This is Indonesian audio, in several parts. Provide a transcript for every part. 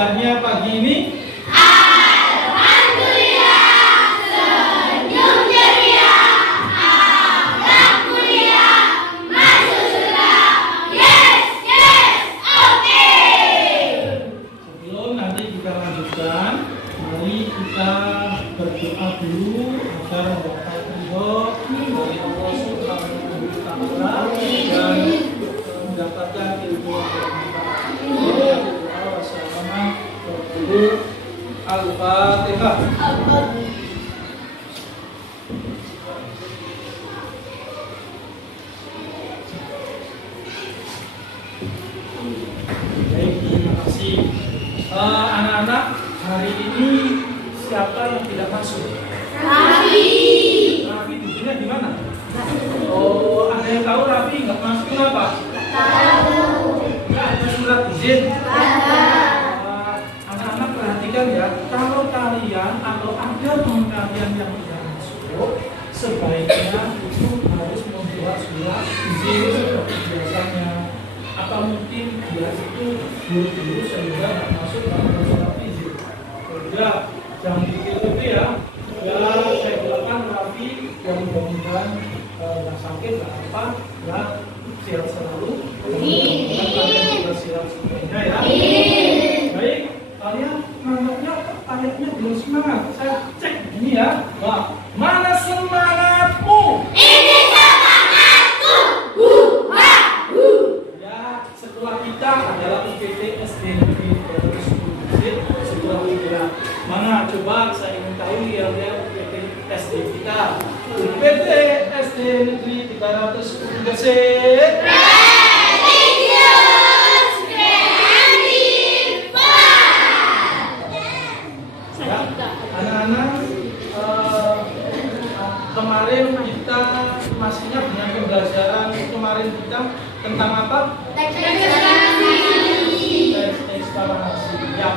kabarnya pagi ini? Alhamdulillah, senyum ceria, akhlak mulia, masuk surga. Yes, oke. Sebelum nanti kita lanjutkan, mari kita berdoa dulu agar mendapat ridho dari Allah Subhanahu wa Ta'ala dan mendapatkan ilmu yang bermanfaat. Al-Fatihah. Baik, terima kasih. Anak-anak, hari ini siapa yang tidak masuk? Rafi. Rafi duduknya di mana? Oh, ada yang tahu Rafi nggak masuk kenapa? Tahu. Nggak ada surat izin. Ada. Anak-anak perhatikan ya, kalau kalian atau ada teman kalian yang tidak masuk, sebaiknya itu harus membuat surat izin seperti biasanya. Apa mungkin dia itu buru-buru sehingga nggak masuk dalam surat izin? Tidak, jangan pikir itu ya. Ya, saya doakan Rafi yang mudah-mudahan nggak sakit, nggak apa, ya sehat selalu. Mudah-mudahan kalian juga sehat semuanya ya. Baik, kalian nampaknya ayatnya belum semangat. Saya cek ini ya. Wah, mana semangatmu? Ini semangatku. Ya, sekolah kita adalah UPT SD Negeri 10 sekolah kita. Mana coba saya ingin tahu lihat UPT SD kita. UPT SD Negeri 310 Gresik. Religius kreatif. Ya, anak-anak, kemarin kita masih ingat dengan pembelajaran kemarin kita tentang apa? Teks eksplanasi. Teks eksplanasi. Ya,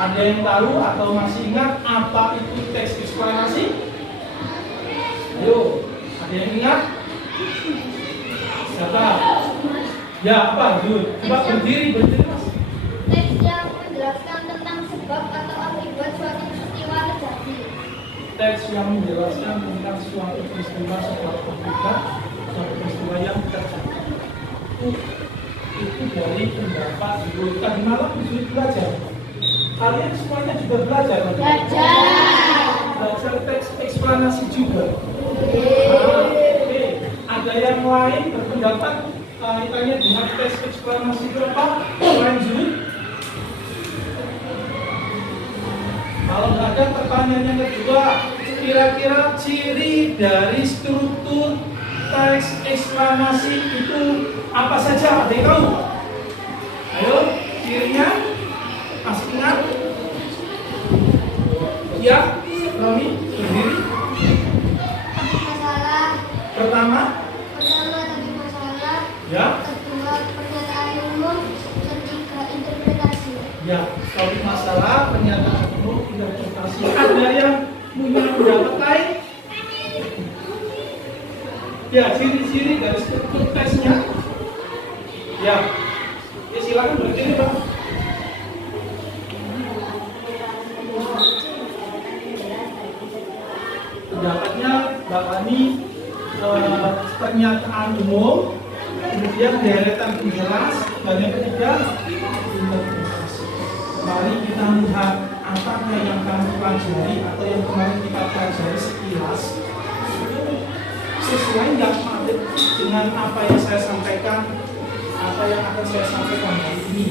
ada yang tahu atau masih ingat apa itu teks eksplanasi? Ayo, ada yang ingat? Siapa? Ya, apa? Yuk, coba berdiri mas. Teks yang menjelaskan tentang sebab atau akibat suatu peristiwa terjadi. Teks yang menjelaskan tentang suatu peristiwa suatu peristiwa yang terjadi. Itu dari pendapat Zul. Tadi malam Zul belajar. Kalian semuanya juga belajar. Belajar teks eksplanasi juga. Oke. Ada yang lain berpendapat kaitannya dengan teks eksplanasi itu apa? Selain Zul? Kalau nggak ada, pertanyaan yang kedua, kira-kira ciri dari struktur teks eksplanasi itu apa saja? Ada yang tahu? Ayo, cirinya masih ingat? Ya, Romi, berdiri. Masalah Pertama, tadi masalah. ya, Kedua, pernyataan umum. Ketiga, interpretasi. ya, topik masalah, pernyataan umum, interpretasi. Ada yang punya pendapat lain? Ya, ciri-ciri dari struktur teksnya. Ya, silakan berdiri, Pak. Pendapatnya Mbak Fani, pernyataan umum, kemudian deretan penjelas, dan yang ketiga interpretasi. Mari kita lihat apakah yang kami pelajari atau yang kemarin kita pelajari sekilas sesuai nggak dengan apa yang saya sampaikan, apa yang akan saya sampaikan hari ini.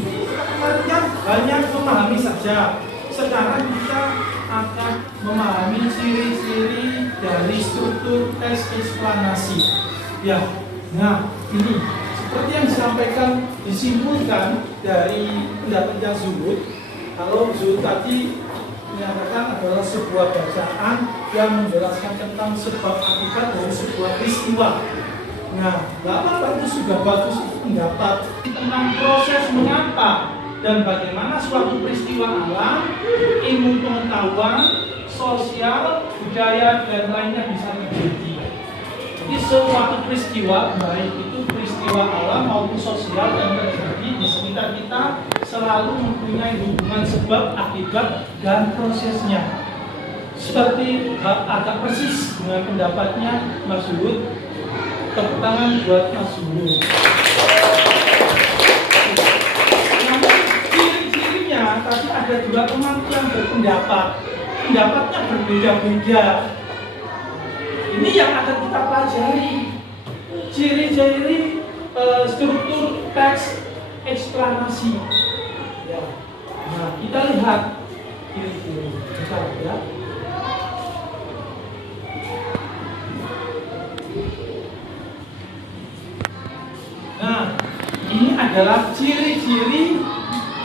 Artinya banyak memahami saja. Sekarang kita akan memahami ciri-ciri dari struktur teks eksplanasi. Ya, nah ini seperti yang disampaikan disimpulkan dari pendapatnya Zuhud. Kalau Zuhud tadi menyatakan adalah sebuah bacaan yang menjelaskan tentang sebab akibat dari sebuah peristiwa. Nah, Bapak itu sudah bagus pendapat tentang proses mengapa dan bagaimana suatu peristiwa alam, ilmu pengetahuan, sosial, budaya, dan lainnya bisa terjadi. Jadi suatu peristiwa, baik itu peristiwa alam maupun sosial yang terjadi di sekitar kita selalu mempunyai hubungan sebab, akibat, dan prosesnya. Seperti agak persis dengan pendapatnya Mas Zuhud. Tepuk tangan buat Mas Zuhud. Namun ciri-cirinya tadi ada dua teman yang berpendapat, pendapatnya berbeda-beda. Ini yang akan kita pelajari. Ciri-ciri struktur teks eksplanasi. Ya. Nah, kita lihat ciri-ciri. Bentar ya. Nah, ini adalah ciri-ciri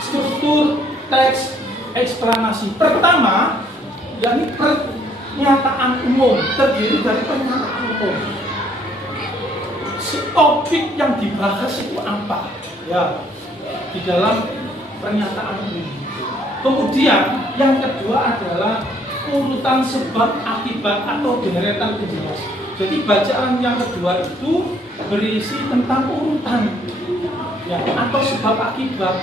struktur teks eksplanasi. Pertama, yakni pernyataan umum, terdiri dari pernyataan umum. Topik yang dibahas itu apa? Ya, di dalam pernyataan umum. Kemudian yang kedua adalah urutan sebab akibat atau deretan penjelas. Jadi bacaan yang kedua itu berisi tentang urutan, ya, atau sebab akibat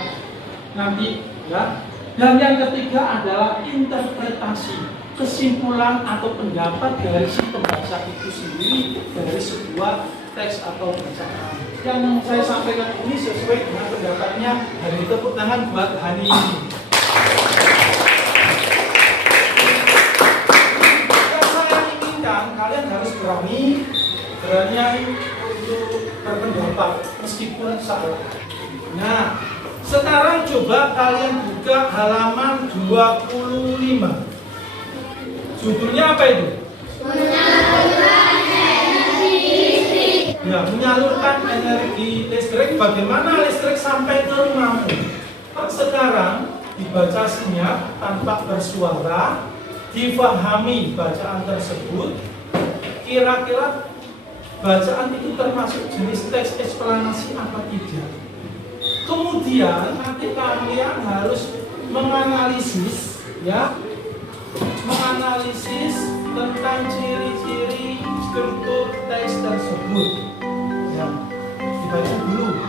nanti, ya. Dan yang ketiga adalah interpretasi, kesimpulan atau pendapat dari si pembaca itu sendiri dari sebuah teks atau bacaan. Yang saya sampaikan ini sesuai dengan pendapatnya. Hari tepuk tangan buat Hani. Kalian harus berani untuk berpendapat meskipun salah. Nah, sekarang coba kalian buka halaman 25. Judulnya apa itu? Menyalurkan energi listrik. Ya, menyalurkan energi listrik. Bagaimana listrik sampai ke rumahmu? Sekarang dibaca senyap tanpa bersuara, difahami bacaan tersebut. Kira-kira bacaan itu termasuk jenis teks eksplanasi apa tidak? Kemudian nanti kalian harus menganalisis, ya, menganalisis tentang ciri-ciri struktur teks tersebut. Ya, dibaca dulu.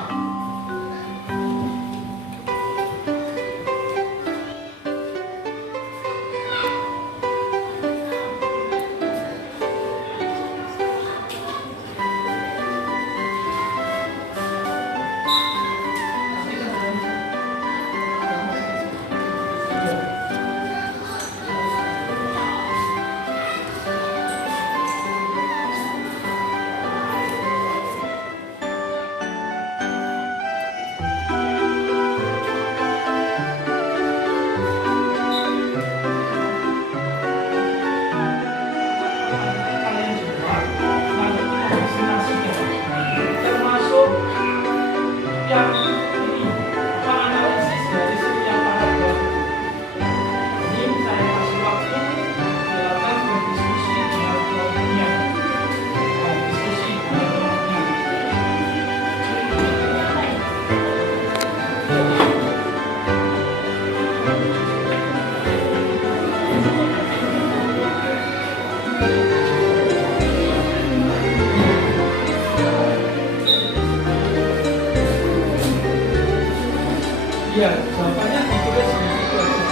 Ya, jawabannya ditulis di situ aja.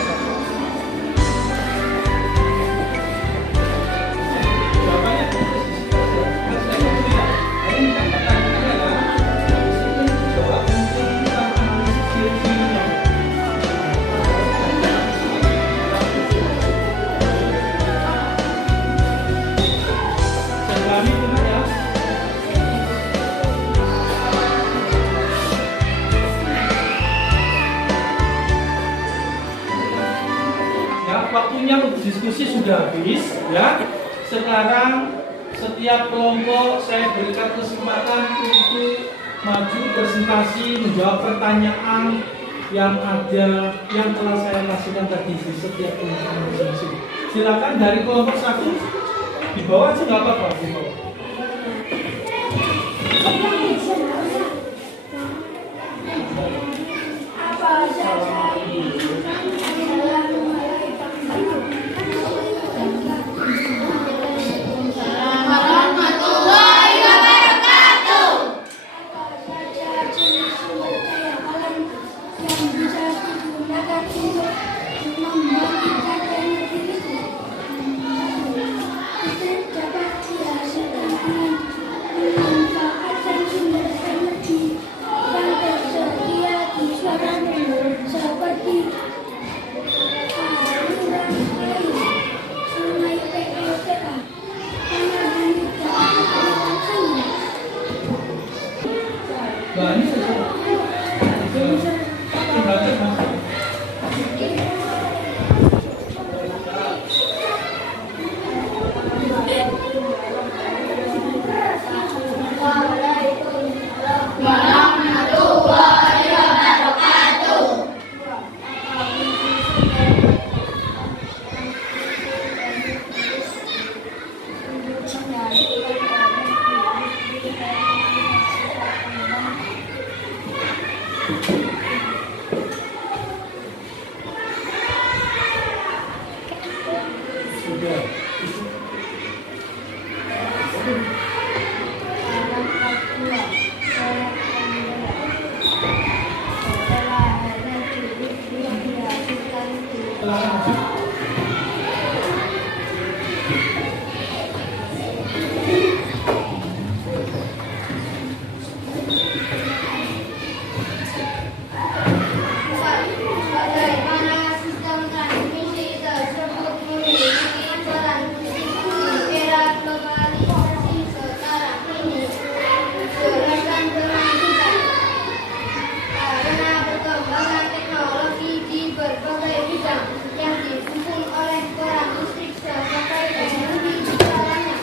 Jawabannya ditulis di situ aja. Saya mau lihat. Ini kan pertanyaannya adalah di situ jawab untuk kita analisis ciri-cirinya. Jadi benar ya. Waktunya untuk diskusi sudah habis, ya. Sekarang setiap kelompok saya berikan kesempatan untuk maju presentasi menjawab pertanyaan yang ada yang telah saya kasihkan tadi di setiap kelompok masing-masing. Silakan dari kelompok 1 di bawah aja nggak apa-apa di bawah. Bisa Silakan maju. Bagaimana sistem transmisi tersebut memiliki peran penting di era globalisasi sekarang ini. Jelaskan dengan singkat. Karena perkembangan teknologi di berbagai bidang yang didukung oleh peran listrik sebagai teknologi digitalnya.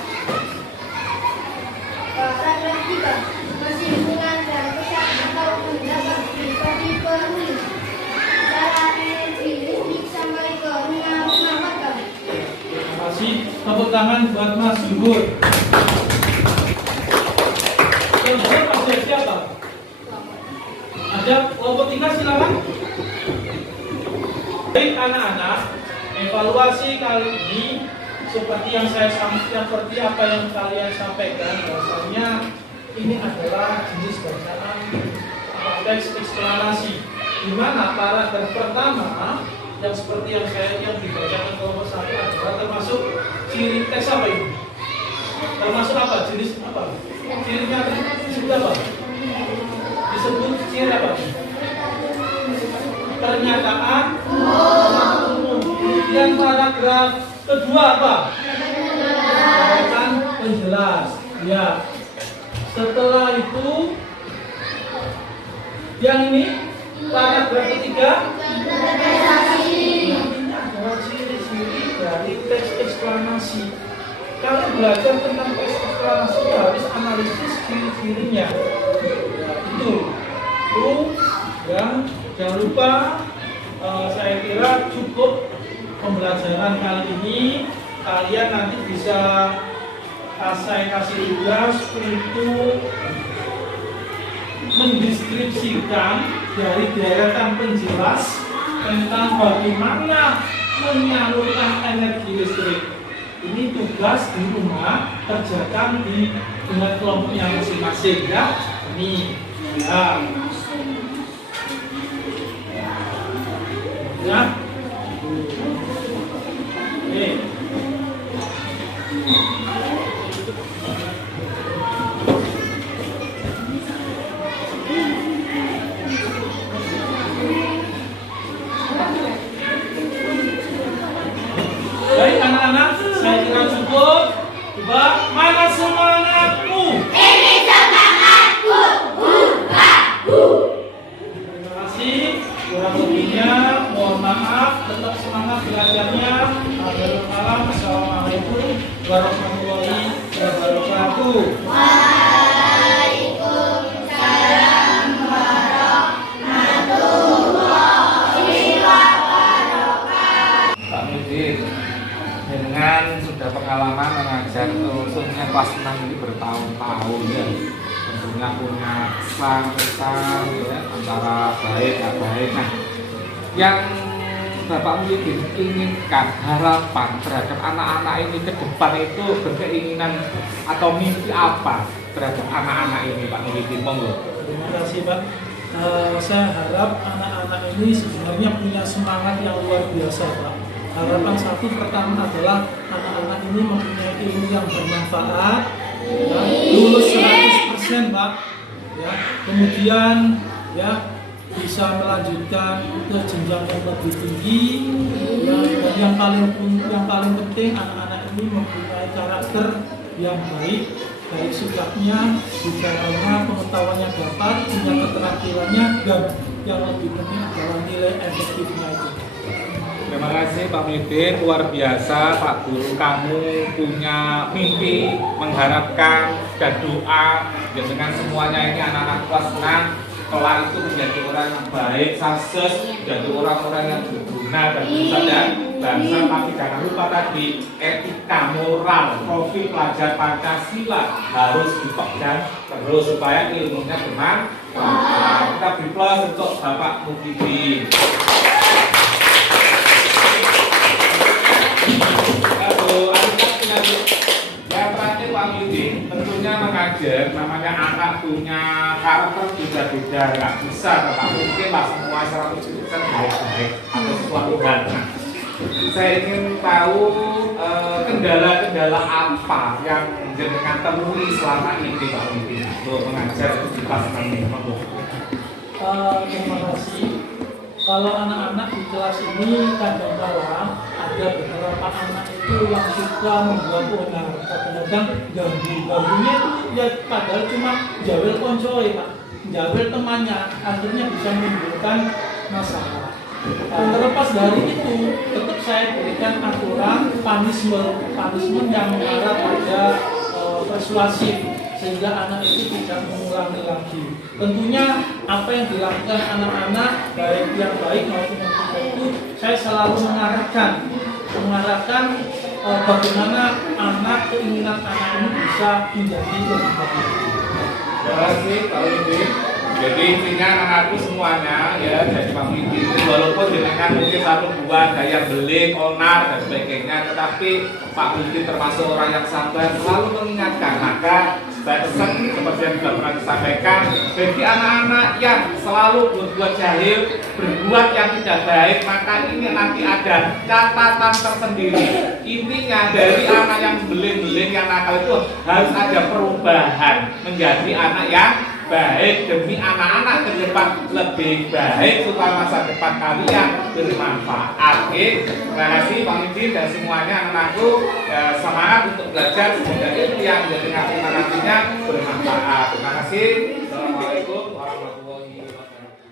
Paragraf 3. Mesin ringan dan pesat atau mendapat pribadi penghuni. Cara energi listrik sampai ke rumah-rumah warga. Terima kasih. Tepuk tangan buat Mas Zuhur. Zuhur masih siapa? Ada kelompok 3 silakan. Baik anak-anak, evaluasi kali ini seperti yang seperti apa yang kalian sampaikan, bahwasanya ini adalah jenis bacaan teks eksplanasi, di mana paragraf pertama yang seperti yang dibacakan kelompok 1 adalah termasuk ciri teks apa ini? Termasuk apa? Jenis apa? Cirinya disebut apa? Disebut ciri apa? Pernyataan umum. Kemudian paragraf kedua apa? Pernyataan penjelas. Ya. Setelah itu yang ini paragraf ketiga. Ini adalah ciri-ciri dari teks eksplanasi. Kalau belajar tentang teks eksplanasi harus analisis ciri-cirinya. Ya, itu yang jangan lupa, saya kira cukup pembelajaran kali ini. Kalian nanti bisa saya kasih tugas untuk mendeskripsikan dari deretan penjelas tentang bagaimana menyalurkan energi listrik. Ini tugas di rumah, kerjakan dengan kelompoknya masing-masing ya. Ini ya. Ya. Oke. Baik anak-anak, saya kira cukup. Coba mana semangatmu? Ini semangatku. Terima kasih. Kurang lebihnya mohon maaf. Tetap semangat belajarnya. Assalamualaikum warahmatullahi wabarakatuh. Waalaikumsalam warahmatullahi wabarakatuh. Pak Mudin, dengan sudah pengalaman mengajar khususnya kelas 6 ini bertahun-tahun ya, tentunya punya kesan ya, antara baik dan baik. Nah, yang Bapak Mudin inginkan, harapan terhadap anak-anak ini ke depan itu berkeinginan atau mimpi apa terhadap anak-anak ini, Pak Mudin? Monggo. Terima kasih Pak. Saya harap anak-anak ini sebenarnya punya semangat yang luar biasa Pak. Harapan satu pertama adalah anak-anak ini mempunyai ilmu yang bermanfaat, ya, lulus 100% Pak. Ya, kemudian ya bisa melanjutkan ke jenjang yang lebih tinggi, ya, dan yang paling penting anak-anak ini mempunyai karakter yang baik sikapnya, bicaranya, pengetahuannya dapat, punya keterampilannya, dan yang lebih penting adalah nilai efektifnya itu. Terima kasih Pak Mudin, luar biasa Pak Guru, kamu punya mimpi, mengharapkan dan doa ya, dengan semuanya ini anak-anak kelas 6 kelak itu menjadi orang yang baik, sukses, menjadi orang-orang yang berguna dan bisa dan bangsa. Tapi jangan lupa tadi etika moral, profil pelajar Pancasila harus dipegang terus supaya ilmunya bermanfaat. Kita beri plus untuk Bapak Mudin. Yang terakhir Pak Mudin, tentunya mengajar, namanya anak punya karakter beda-beda, nggak bisa, nggak mungkin lah semua 100% baik-baik atau sesuatu hal. saya ingin tahu kendala-kendala apa yang jenengan temui selama ini Pak Mimpin untuk mengajar di kelas 6 ini. Terima kasih. Kalau anak-anak di kelas ini kadang-kala ada beberapa anak itu yang suka membuat onar, kadang-kadang ganggunya itu ya padahal cuma jawel koncoe Pak, jawel temannya, akhirnya bisa menimbulkan masalah. Terlepas dari itu, tetap saya berikan aturan punishment yang mengarah pada persuasif sehingga anak itu tidak mengulangi lagi. Tentunya apa yang dilakukan anak-anak baik yang baik maupun yang tidak itu saya selalu mengarahkan bagaimana keinginan anak ini bisa menjadi lebih baik. Terima kasih Pak Mimpin. Jadi intinya anak-anakku semuanya ya jadi Pak Mimpin itu walaupun jenengan mungkin satu dua ada yang belik, onar dan sebagainya, tetapi Pak Mimpin termasuk orang yang sabar selalu mengingatkan. Maka saya pesan seperti yang sudah pernah disampaikan bagi anak-anak yang selalu berbuat jahil, berbuat yang tidak baik, maka ini nanti ada catatan tersendiri. Intinya dari anak yang beling-beling yang nakal itu harus ada perubahan menjadi anak yang baik demi anak-anak ke depan lebih baik supaya masa depan kalian bermanfaat. Oke, terima kasih Pak Mimpin dan semuanya anak-anakku semangat untuk belajar semoga ilmu yang menjadi nantinya bermanfaat. Terima kasih. Assalamualaikum warahmatullahi wabarakatuh.